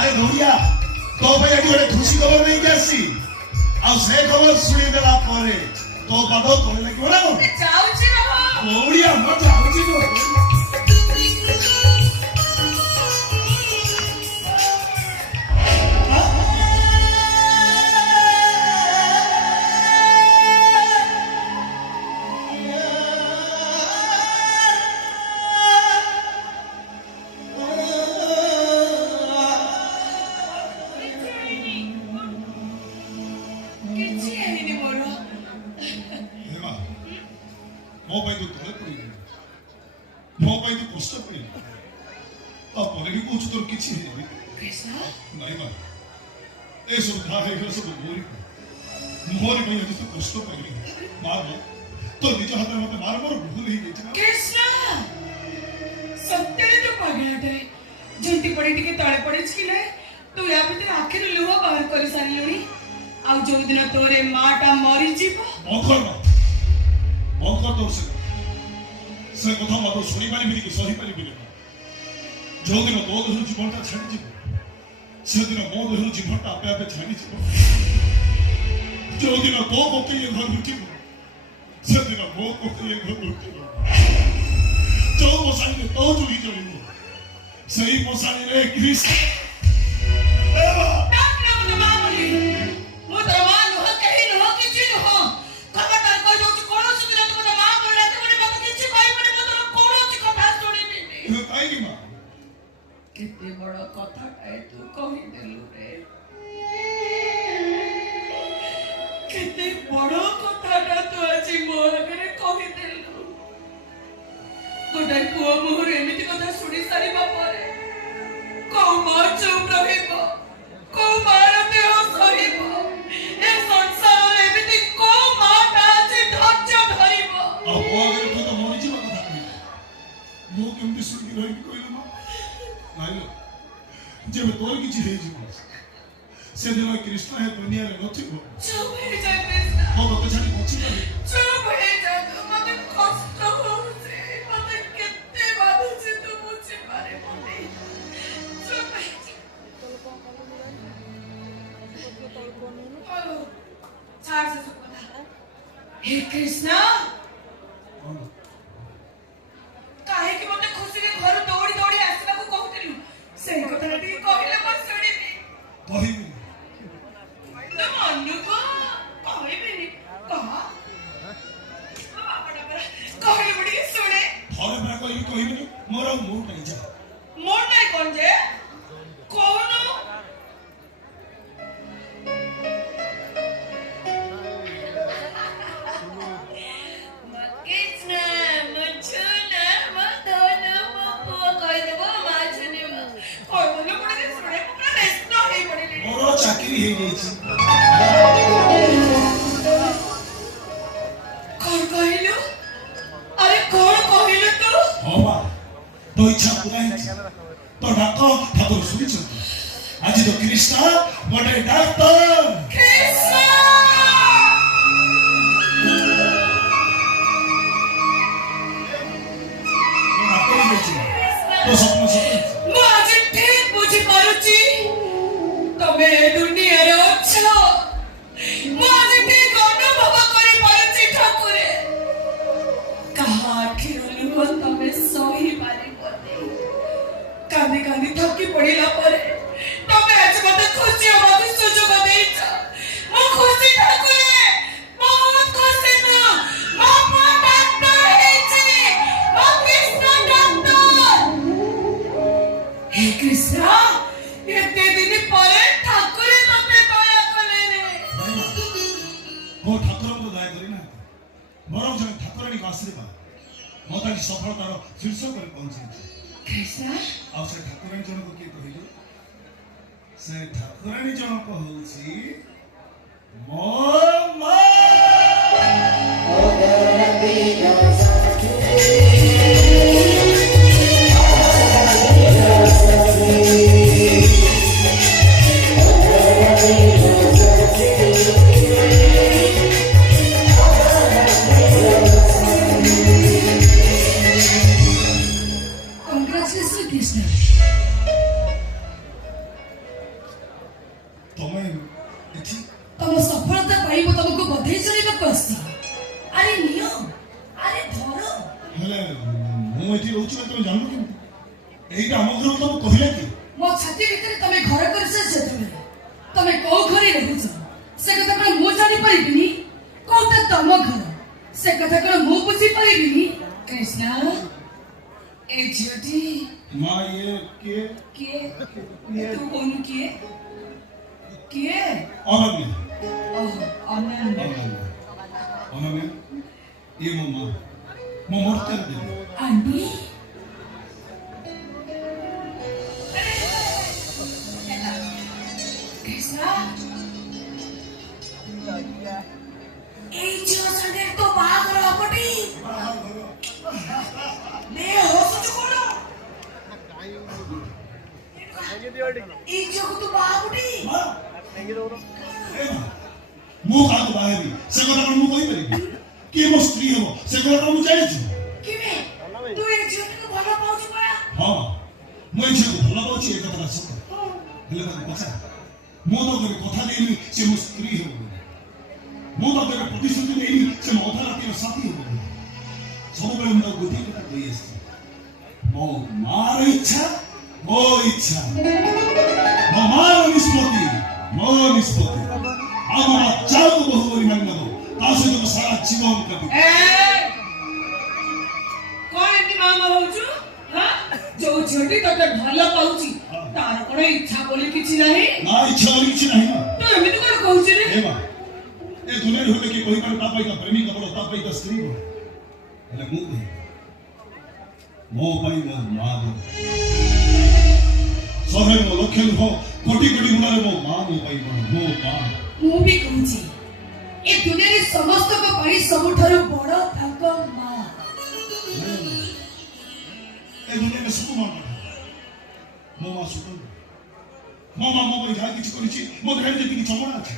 ଆରେ ନୋରିଆ ତୋ ପାଇଁ ଆଜି ଗୋଟେ ଖୁସି ଖବର ନେଇକି ଆସିଛି। ଆଉ ସେ ଖବର ଶୁଣିଦେଲା ପରେ ତୋ ପାଦ ତଳେ ଲାଗିବ ନା ନୋରିଆ ମୁଁ ଯାଉଛି। ମୋ ପାଇଁ ତୁ ତଳେ ପଡ଼ିବୁ, ମୋ ପାଇଁ ତୁ କଷ୍ଟ ପଡ଼ିବୁ, ତାପରେ ବି କହୁଛୁ ତୋର କିଛି ହେଇନି। ନାଇଁ ମା, ଏସବୁ ଯାହା ହେଇଗଲା ସବୁ ମୋରି ପାଇଁ ଆଜି ତୁ କଷ୍ଟ ପାଇଲି। ମା ତୋ ନିଜ ହାତରେ ମତେ ବାରମ୍ବାର ଭୁଲ ହେଇଯାଇଛି। ସତରେ ତୁ ପାଗଳାଟେ ଝୁଣ୍ଟି ପଡ଼ି ଟିକେ ତଳେ ପଡ଼ିଛି କି ନାଇଁ ତୁ ୟା ଭିତରେ ଆଖିରୁ ଲୁହ ବାହାର କରି ସାରିଲୁଣି। ଆଉ ଯୋଉଦିନ ତୋର ମାଟା ମରିଯିବ ସେ କଥା ମୁଁ ତ ଶୁଣିପାରିବିନି କି ସହିପାରିବିନି। ଯୋଉଦିନ ତୋ ଦେହରୁ ଜୀବନଟା ଛାଡ଼ିଯିବ ସେଦିନ ମୋ ଦେହରୁ ଜୀବନଟା ଆପେ ଆପେ ଛାଡ଼ିଯିବ। ଯୋଉଦିନ ତୋ ପକେଇ ଘର ଲୁଟିବ ସେଦିନ ମୋ ପକେଇ ଘର ଲୁଟିବ। ଯୋଉ ମଶାଣିରେ ତୋ ଚୁଲି ଜଳିବ ସେଇ ମଶାଣିରେ କେତେ ବଡ଼ କଥାଟାଏ ତୁ କହିଦେଲୁ ରେ, କେତେ ବଡ଼ କଥାଟା ତୁ ଆଜି ମୋ ଆଗରେ କହିଦେଲୁ। ଗୋଟାଏ ପୁଅ ମୁହଁରୁ ଏମିତି କଥା ଶୁଣି ସାରିବା ପରେ କୋଉ ମା ଚୁପ୍ ରହିବ, କୋଉ ମାର ଦେହ ସହିବ? ଏ ସଂସାରରେ ଏମିତି କୋଉ ମାଟା ଆଜି ଧୈର୍ଯ୍ୟ ଧରିବ? ଆଉ ମୋ ଆଗରେ ତୁ ତ ମରିଯିବା କଥା କହିଲୁ, ମୁଁ କେମିତି ଶୁଣିକି ରହିବି କହିଲୁ ମା? ନାଇଁ ଯେବେ ତୋର କିଛି ହେଇଯିବ ସେଦିନ କୃଷ୍ଣ ଏ ଦୁନିଆରେ ନଥିବ। ଚୁପ୍ ହେଇଯା କୃଷ୍ଣ, ମୋ ମତେ ଛାଡ଼ି ବଞ୍ଚିପାରିବି। ଚୁପ୍ ହେଇଯା, ମତେ କଷ୍ଟ ହଉଛି, ମତେ କେତେ ବାଧୁଛି ତୁ ବୁଝିପାରିବୁନି। ଚୁପ୍ ହେଇଯା। ଛାଡ଼ ସେସବୁ କଥା। ହେ କୃଷ୍ଣ, କାହିଁକି ମତେ ଖୁସିରେ ଘରୁ ଦୌଡ଼ି ଦୌଡ଼ି ଆସିବାକୁ କହୁଥିଲୁ? ସେଇ କଥାଟା ଟିକେ କହିଲେ ମୁଁ ଶୁଣିବି। କହିବି ମନୁକୁ କହିବିନି, କହ କହିବୁ ଟିକେ ଶୁଣେ। ଥରେ ପରା କହିବିନି ମୋର ଆଉ ମୁଡ୍ ନାହିଁ। ଯା ମୁଡ୍ ନାହିଁ କଣ ଯେ କହୁନୁ? ମୋର ଚାକିରି ହେଇଯାଇଛି। କଣ କହିଲୁ? ଆରେ କଣ କହିଲୁ ତୁ? ହଁ ମା, ତୋ ଇଚ୍ଛା ପୁରା ହେଇଛି। ତୋ ଡାକ ଠାକୁର ଶୁଣିଛନ୍ତି। ଆଜି ତ କୃଷ୍ଣ ଗୋଟେ ଡାକ୍ତର। କୃଷ୍ଣ ତୋ ସ୍ୱପ୍ନ ସତ। ମୁଁ ଆଜି ଠିକ୍ ବୁଝିପାରୁଛି ତମେ ଏ ଦୁନିଆରେ ଅଛ। ମୁଁ ଆଜି ଠିକ୍ ଅନୁଭବ କରିପାରୁଛି ଠାକୁରେ, କାହା ଆଖିର ଲୁହ ତମେ ସହିପାରିବନି। କାନ୍ଦି କାନ୍ଦି ଥକି ପଡ଼ିଲା ପରେ ତମେ ଆଜି ମତେ ଖୁସି ହବାକୁ ସୁଯୋଗ ଦେଇଛ। ମୁଁ ଖୁସି ଠାକୁରେ, ବହୁତ ଖୁସି। ମୋ ପୁଅ ଡାକ୍ତର ହେଇଛି, ମୋ କୃଷ୍ଣ ଡାକ୍ତର। ହେ କୃଷ୍ଣ, ଏତେ ଦିନ ପରେ ଠାକୁରେ ତମେ ଦୟା କଲେ ରେ। ମୋ ଠାକୁରଙ୍କୁ ଦୟା କରିନାହାନ୍ତି, ବରଂ ଜଣେ ଠାକୁରାଣୀଙ୍କ ଆଶୀର୍ବାଦ ମତେ ଆଜି ସଫଳତାର ଶୀର୍ଷକରେ ପହଞ୍ଚାଇଛି। ଆଉ ସେ ଠାକୁରାଣୀ ଜଣକ କିଏ କହିଲେ? ସେ ଠାକୁରାଣୀ ଜଣକ ହଉଛି ମୋ ମା। बस अरे नियो अरे धरो हेले मु एठी रहउछि तमे जानबो कि एइटा हम घर तो कहिला कि मो छाती भीतर तमे घर करछ से तमे को घरे रहउछ से कथा कोन मु जानि परिबिनी कोटा तम घर से कथा कोन मु बुझी परिबिनी कृष्णा ए ज्योति मां ये के तू कौन के अनन्या अनन्या अनन्या ये मो मां मो मरते दे आंटी कृष्णा এই ঝিওছাদের তো বাঘর আপটি নে হসুচ কোন এই জগু তো বাঘটি मु का तो बाहेबी से কথা মু কই পারিবি কি মো স্ত্রী হবো সে কথা মু জানিছি কিবে তুই এই ঝিওকে ভালো পাউছ পড়া हां मु এই ঝিওকে ভালো পাউছি এই কথা সত্য হেলে তাকে পছা মু তো করে কথা দেইনি সে মো স্ত্রী হবো মু তো করে প্রতিশ্রুতি দেইনি সে মো অধা রাতির সাথী হবো ସବୁବେଳେ ମୁଁ ଗୋଟିଏ କଥା କହି ଆସିଛି ମୋ ମାର ଇଚ୍ଛା ମୋ ଇଚ୍ଛା ମୋ ମାର ନିଷ୍ପତ୍ତି ମୋ ନିଷ୍ପତ୍ତି ଆଉ ମୋ ଚାଉକୁ ବହୁ କରି ମାନି ନେବ ତା ସହିତ ମୁଁ ସାରା ଜୀବନ କାଟିବି କଣ ଏମିତି ମାମା ହଉଛୁ ଯୋଉ ଝିଅଟି ତତେ ଭଲ ପାଉଛି ତାର କଣ ଇଚ୍ଛା ବୋଲି କିଛି ନାହିଁ ନା ଇଚ୍ଛା ବୋଲି କିଛି ନାହିଁ ନା ତୁ ଏମିତି କଣ କହୁଛୁ ରେ ଏ ମା ଏ ଦୁନିଆରେ ହଇଲେ କି କହିପାରେ ତା ପାଇଁ ତା ପ୍ରେମିକା ବଡ଼ ତା ପାଇଁ ତା ସ୍ତ୍ରୀ ବଡ଼ ହେଲେ ମୁଁ କହି ମୋ ପାଇଁ ମୋ ମା ବଡ଼ ଶହେ ମୋ ଲକ୍ଷ ନୁହଁ କୋଟି କୋଟି ଗୁଣରେ ମୋ ମା ମୋ ପାଇଁ ବଡ଼ ମୋ ମା ମୁଁ ବି କହୁଛି ଏ ଦୁନିଆରେ ସମସ୍ତଙ୍କ ପାଇଁ ସବୁଠାରୁ ବଡ଼ ତାଙ୍କ ମା ଏ ଦୁନିଆରେ ସବୁ ମା ବଡ଼ ମୋ ମା ସୁନ୍ଦର ମୋ ମା ମୋ ପାଇଁ ଯାହା କିଛି କରିଛି ମୋ ଦେହରେ ଯେତିକି ଚମଡ଼ା ଅଛି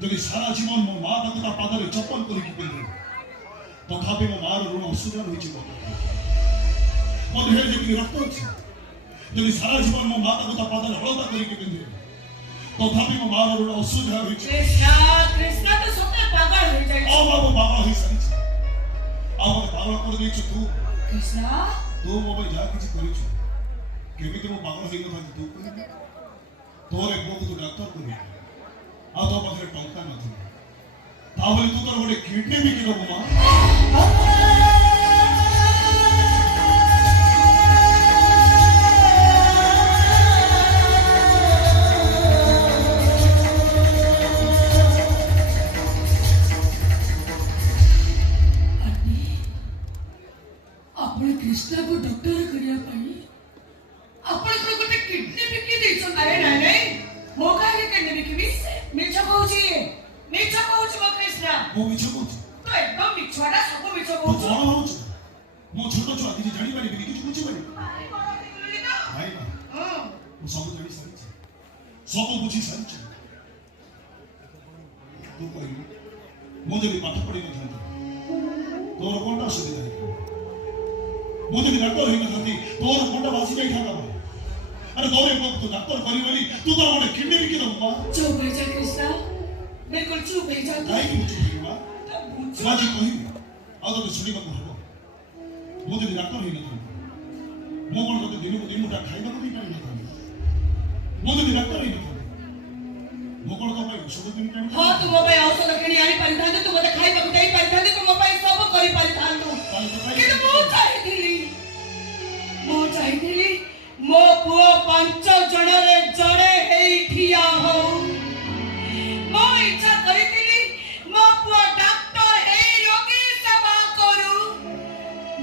ଯଦି ସାରା ଜୀବନ ମୋ ମା ତାକୁ ତା ପାଦରେ ଚପଲ କରିକି ପିନ୍ଧେ ତଥାପି ମୋ ମାର ଋଣ ଅସୁବିଧା ରହିଛି ମୋ ଦେହରେ ଯେତିକି ରକ୍ତ ଅଛି ଯଦି ସାରା ଜୀବନ ମୋ ମା ତାକୁ ତା ପାଦରେ ହଳଦା କରିକି ପିନ୍ଧେ ତଥାପି ମୋ ମାର ଋଣ ଅସୁବିଧା ରହିଛି କୃଷ୍ଣ ତ ସତରେ ପାଗଳ ହୋଇଯାଇଛି ଆଉ ବାବୁ ପାଗଳ ହେଇସାରିଛି ଆଉ ମୋତେ ପାଗଳ କରିଦେଇଛୁ ତୁ କୃଷ୍ଣ ତୁ ମୋ ପାଇଁ ଯାହା କିଛି କରିଛୁ କେମିତି ମୁଁ ପାଗଳ ହେଇନଥାନ୍ତି ତୁ କହିବି ତୋର ପୁଅକୁ ତୁ ଡାକ୍ତର କରିବୁ ଆଉ ତୋ ପାଖରେ ଟଙ୍କା ନଥିବ ତାପରେ ତୁ ତୋର ଗୋଟେ କିଡନୀ ବିକି ଦେବୁ ମା ଆପଣ କୃଷ୍ଣକୁ ଡକ୍ଟର କରିବା ପାଇଁ ଆପଣଙ୍କର ଗୋଟେ କିଡନୀ ବିକି ଦେଇଛନ୍ତି ଆରେ ନାଇଁ ମୋ କାହିଁକି କିଡନୀ ବିକିବି ମିଛ କହୁଛି ମୋ କୃଷ୍ଣ ମୁଁ ମିଛ କହୁଛି ତୁ ଏକଦମ ମିଛୁଆଟା ସବୁ ମିଛ ତୁ କହୁଛୁ କଣ ଭାବୁଛୁ ମୋ ଛୋଟ ଛୁଆ କିଛି ଜାଣିପାରିବିନି କିଛି ବୁଝିପାରିବି ନାଇଁ ନା ମୁଁ ସବୁ ଜାଣି ସାରିଛି ସବୁ ବୁଝି ସାରିଛି ତୁ କହିଲୁ ମୁଁ ଯଦି ପାଠ ପଢିନଥାନ୍ତି ତୋର କଣଟା ଅସୁବିଧା ହେଇଥିଲା ମୁଁ ଯଦି ଡାକ୍ତର ହେଇନଥାନ୍ତି ତୋର କଣଟା ବାସି ଯାଇଥାନ୍ତା अरे दौरे को तो डॉक्टर करी वाली तू तो हमारे किडनी भी की दऊंगा चुप हो जा कृष्णा बिल्कुल चुप हो जा काहे की चुप होगा माजी कहि आ तो सुनी को हबो मो जे डॉक्टर ही न मो कोन तो दिन को दिन मुटा खाइबा को भी पाई न मो जे डॉक्टर ही न मो कोन तो भाई औषध दिन टाइम हां तू मो भाई औषध किनी आनी परिधान तू मते खाइबा को देई परिधान तू मो भाई सब करी परिधान तू कि मो चाहिथिली मो पुओ 5 जनरे जणे हेई ठिया हो मो इच्छा करितिली मो पुओ डॉक्टर हेई रोगी सेवा करू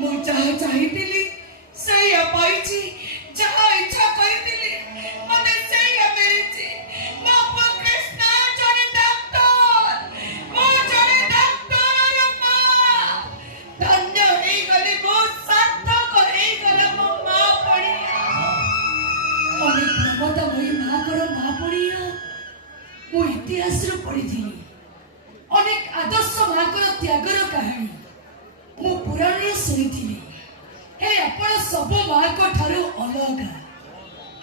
मो चाहितिली सेया पाइची जहा इच्छा करितिली मते सेया मिलिची मो पुओ कृष्ण जणे डॉक्टर मो जणे डॉक्टर मा धन्य हेई गली मो सार्थक हेई गला मो मा पड़ी अनेक प्रबोध भई माकर मा पड़िया मो इतिहास रो पढ़िथिली अनेक आदर्श माकर त्यागर कहानी मो पुराण रे सुनिथिली हे आपण सब माको ठारो अलगा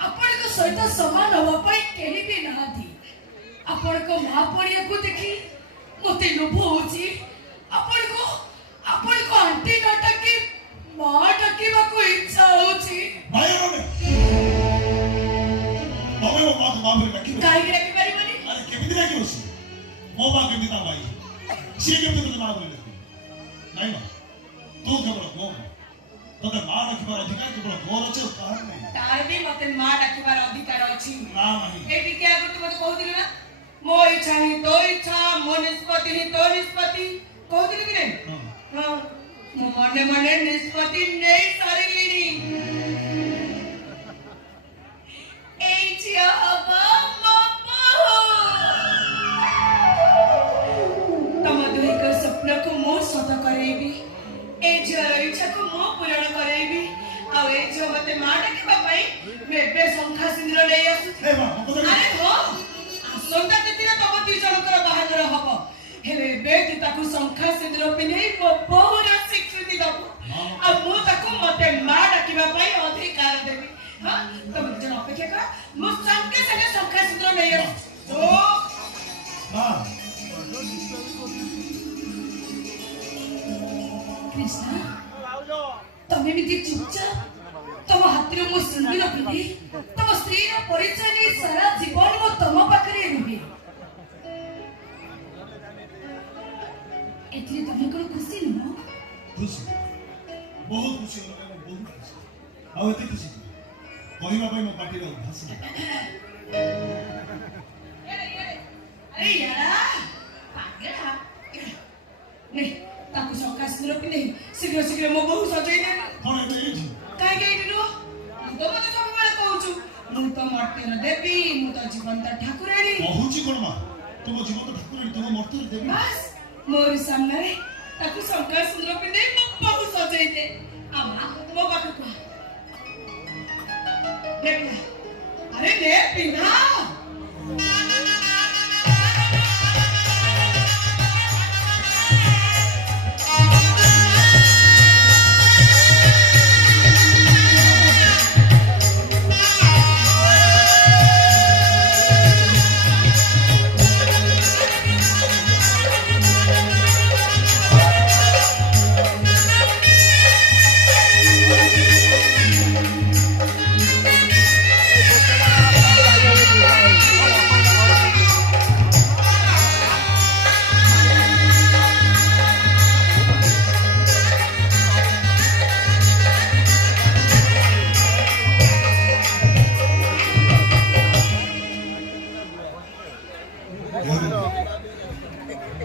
आपण को सहित समान होवा पई केही भी नहाती आपण को मा पड़िया को देखि ମତେ ଲୋଭ ହଉଛି ଆପଣଙ୍କୁ ଆଣ୍ଟି ନ ଡାକି ମା ଡାକିବାକୁ ଇଚ୍ଛା ହଉଛି। ବାୟରନେ ତମେ ମୋ ମାକୁ ମା ବୋଲି ଡାକିବ? କାହିଁକି ଡାକି ପାରିବନି? ଆରେ କେମିତି ଡାକିବ ସେ? ମୋ ମା କେମିତି ତା ଭାଇ, ସିଏ କେମିତି ତତେ ମା ବୋଲି ଡାକିବ? ନାଇଁ ମା, ତୁ କେବଳ ମୋ ମା, ତତେ ମା ଡାକିବାର ଅଧିକାର କେବଳ ମୋର ଅଛି, ଆଉ କାହାର ନାହିଁ। ତାର ବି ମତେ ମା ଡାକିବାର ଅଧିକାର ଅଛି। ନା ନାହିଁ। ଏ ଟିକେ ଆଗରୁ ତୁ ମତେ କହୁଥିଲୁ ନା, ମୋ ଇଚ୍ଛା ହିଁ ତୋ ଇଚ୍ଛା, ମୋ ନିଷ୍ପତ୍ତି ହିଁ ତୋ ନିଷ୍ପତ୍ତି, କହୁଥିଲୁ କି ନାହିଁ? ହଁ, ମୁଁ ମନେ ମନେ ନିଷ୍ପତ୍ତି ନେଇ ସାରିଲିଣି। ଏଇ ଝିଅ ହବ ମୋ ବୋହୂ। ତମ ଦୁହିଁଙ୍କ ସ୍ୱପ୍ନକୁ ମୁଁ ସତ କରେଇବି, ଏ ଝିଅର ଇଚ୍ଛାକୁ ମୁଁ ପୂରଣ କରେଇବି। ଆଉ ଏ ଝିଅ ମତେ ମା ଡାକିବା ପାଇଁ ମୁଁ ଏବେ ଶଙ୍ଖା ସିନ୍ଦୁର ନେଇ ଆସୁଛି। ଏ ମା, ମୋ କଥା ଆରେ ହଁ, ଆସନ୍ତା ତିଥିରେ ତମ ଦି ଜଣଙ୍କର ବାହାଘର ହବ, ହେଲେ ଏବେ ତୁ ତାକୁ ଶଙ୍ଖା ସିନ୍ଦୁର ପିନ୍ଧେଇ ମୋ ବୋହୂର ସ୍ୱୀକୃତି ଦବୁ, ଆଉ ମୁଁ ତାକୁ ମତେ ମା ଡାକିବା ପାଇଁ ଅଧିକାର ଦେବି। ହଁ, ତମେ ଦି ଜଣ ଅପେକ୍ଷା କର, ମୁଁ ସାଙ୍ଗେ ସାଙ୍ଗେ ଶଙ୍ଖା ସିନ୍ଦୁର ନେଇ ଆସୁଛି। ମା, କୃଷ୍ଣ, ତମେ ଏମିତି ଚୁପଚାପ ତମ ହାତରେ ମୋ ସିନ୍ଦୁର ପିନ୍ଧି ତମ ସ୍ତ୍ରୀର ପରିଚୟ ନେଇ ସାରା ଜୀବନ ମୁଁ ତମ ପାଖରେ ରୁହେ, ଏଥିରେ ତମେ କଣ ଖୁସି ନୁହଁ? ଖୁସି, ବହୁତ ଖୁସି ହେଲା, ବହୁତ ଖୁସି। ଆଉ ଏତେ ଖୁସି କହିବା ପାଇଁ ମୋ ପାଟିର ଭାଷ ନାହିଁ। ଆରେ ୟାରା ପାଗଳା, ନେ ତାକୁ ଶଙ୍ଖା ସିନ୍ଦୁର ପିନ୍ଧେଇ ଶୀଘ୍ର ଶୀଘ୍ର ମୋ ବୋହୂ ସଜେଇ ଦେ। କଣ ଏବେ ଏଇଠି? କାହିଁକି ଏଇଠି ନୁହଁ? ତୁ ତ ମତେ ସବୁବେଳେ କହୁଛୁ ମୁଁ ତ ମର୍ତ୍ତ୍ୟର ଦେବୀ, ମୁଁ ତ ଜୀବନ୍ତ ଠାକୁରାଣୀ। କହୁଛି କଣ ମା, ତୁମ ଜୀବନ ଠାକୁରାଣୀ, ତୁମ ମର୍ତ୍ତ୍ୟରେ ଦେବୀ। ବାସ୍ ମୋରି ସାମ୍ନାରେ ତାକୁ ଶଙ୍ଖା ସିନ୍ଦୁର ପିନ୍ଧେଇ ମୋ ବୋହୂ ସଜେଇ ଦେ। ଆମା ମୋ ପାଖକୁ ଆ। ନେ ପିନ୍ଧା, ଆରେ ନେ ପିନ୍ଧା।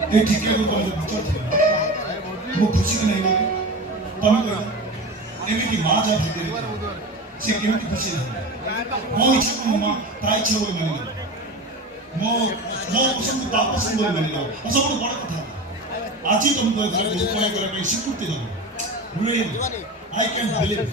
ये ठीक है, वो बच्चा था, वो खुशी की नहीं होगी, तब कोई एवं की माँ जा सकती है, से केवल की खुशी नहीं, वो इच्छा को माँ ताई छे वो मैंने लिया, वो पसंद को पसंद वो मैंने लिया, ऐसा बहुत बड़ा कथा, आज ही तुम तो घर में दुकान करेंगे, सिक्योरिटी दो, really, I can't believe it.